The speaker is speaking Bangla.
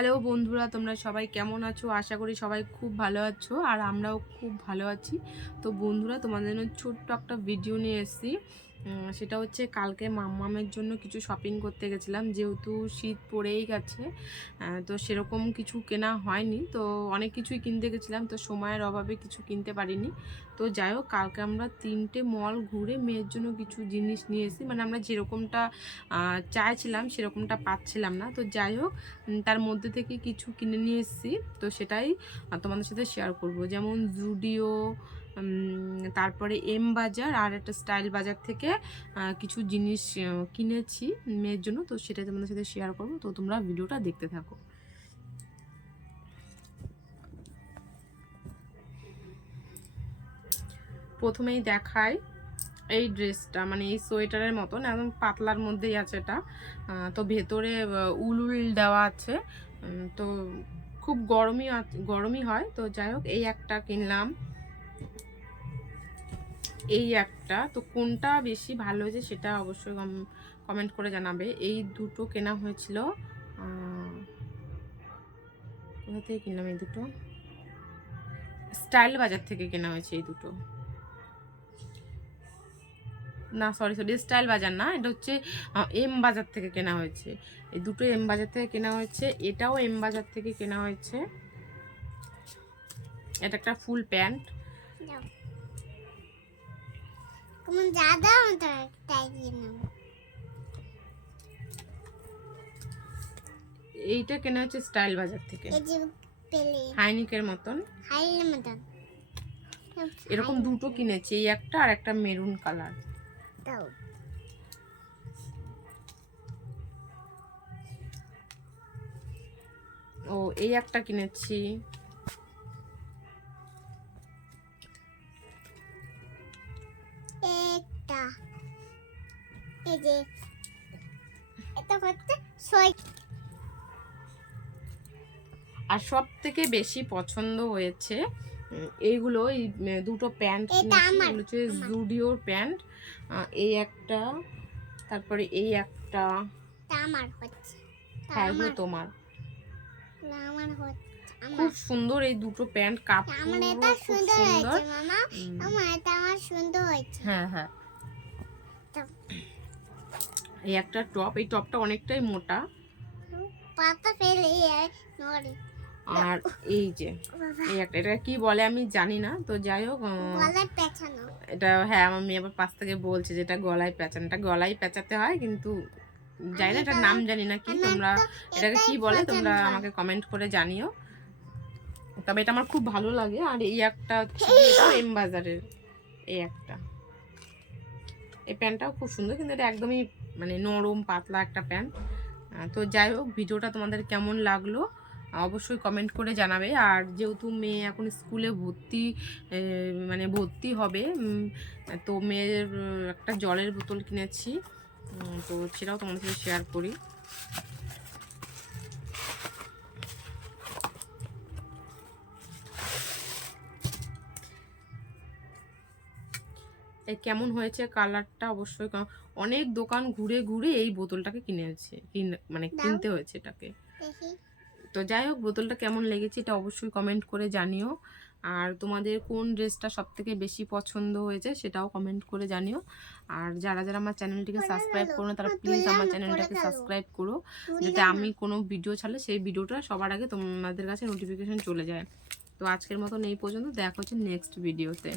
হ্যালো বন্ধুরা, তোমরা সবাই কেমন আছো? আশা করি সবাই খুব ভালো আছো আর আমরাও খুব ভালো আছি। তো বন্ধুরা, তোমাদের জন্য ছোট্ট একটা ভিডিও নিয়ে এসেছি। সেটা হচ্ছে কালকে মাম্মামের জন্য কিছু শপিং করতে গেছিলাম, যেহেতু শীত পড়েই গেছে। তো সেরকম কিছু কেনা হয়নি, তো অনেক কিছুই কিনতে গেছিলাম, তো সময়ের অভাবে কিছু কিনতে পারিনি। তো যাই হোক, কালকে আমরা 3টে মল ঘুরে মেয়ের জন্য কিছু জিনিস নিয়ে এসেছি। মানে আমরা যেরকমটা চাইছিলাম সেরকমটা পাচ্ছিলাম না। তো যাই হোক, তার মধ্যে থেকে কিছু কিনে নিয়ে এসেছি, তো সেটাই তোমাদের সাথে শেয়ার করব। যেমন জুডিও, তারপরে এম বাজার আর একটা স্টাইল বাজার থেকে কিছু জিনিস কিনেছি মেয়ের জন্য, তো সেটাই তোমাদের সাথে শেয়ার করব। তো তোমরা ভিডিওটা দেখতে থাকো। প্রথমেই দেখাই এই ড্রেসটা, মানে এই সোয়েটারের মতন একদম পাতলার মধ্যেই আছে এটা। তো ভেতরে উল দেওয়া আছে। তো খুব গরমই হয়। তো যাই হোক, এই একটা কিনলাম, এই একটা। তো কোনটা বেশি ভালো হয়েছে সেটা অবশ্যই কমেন্ট করে জানাবে। এই দুটো কেনা হয়েছিল, কোথা থেকে কিনলাম? এই দুটো স্টাইল বাজার থেকে কেনা হয়েছে। এই দুটো না, সরি স্টাইল বাজার না, এটা হচ্ছে এম বাজার থেকে কেনা হয়েছে। এই দুটো এম বাজার থেকে কেনা হয়েছে, এটাও এম বাজার থেকে কেনা হয়েছে। এটা একটা ফুল প্যান্ট। এইটা কেনা হচ্ছে স্টাইল বাজার থেকে, হাইনিকের মতন। এরকম দুটো কিনেছি, এই একটা আর একটা মেরুন কালার। ও, এই একটা কিনেছি। আর সব থেকে বেশি পছন্দ হয়েছে এইগুলো, এই দুটো প্যান্ট হচ্ছে জুডিওর প্যান্ট। এই একটা, তারপরে এই একটা। হ্যাঁ, এগুলো তোমার। খুব সুন্দর এই দুটো প্যান্ট, কাপড় খুব সুন্দর। হ্যাঁ হ্যাঁ, এই একটা টপ, এই টপটা অনেকটাই মোটা। আর এই যে এই একটা, এটা কি বলে আমি জানি না। তো যাই হোক, এটা, হ্যাঁ, আমার মেয়ে আবার পাশ থেকে বলছে যে এটা গলায় পেঁচানো, এটা গলায় পেঁচাতে হয়, কিন্তু জানি না এটার নাম, জানি না কি। তোমরা এটাকে কি বলে তোমরা আমাকে কমেন্ট করে জানিও। তবে এটা আমার খুব ভালো লাগে। আর এই একটা এম বাজারের, এই একটা, এই প্যান্টটাও খুব সুন্দর, কিন্তু এটা একদমই মানে নরম পাতলা একটা প্যান্ট। তো যাই হোক, ভিডিওটা তোমাদের কেমন লাগলো অবশ্যই কমেন্ট করে জানাবে। আর যেহেতু মেয়ে এখন স্কুলে ভর্তি হবে, তো মেয়ের একটা জলের বোতল কিনেছি, তো সেটাও তোমাদের সাথে শেয়ার করি। কেমন হয়েছে কালারটা অবশ্যই। অনেক দোকান ঘুরে ঘুরে এই বোতলটাকে কিনতে হয়েছে এটাকে। তো যাই হোক, বোতলটা কেমন লেগেছে এটা অবশ্যই কমেন্ট করে জানিও। আর তোমাদের কোন ড্রেসটা সব থেকে বেশি পছন্দ হয়েছে সেটাও কমেন্ট করে জানিও। আর যারা যারা আমার চ্যানেলটিকে সাবস্ক্রাইব করো না, তারা প্লিজ আমার চ্যানেলটাকে সাবস্ক্রাইব করো, যাতে আমি কোনো ভিডিও ছাড়লে সেই ভিডিওটা সবার আগে তোমাদের কাছে নোটিফিকেশন চলে যায়। তো আজকের মতন এই পর্যন্ত, দেখা হচ্ছে নেক্সট ভিডিওতে।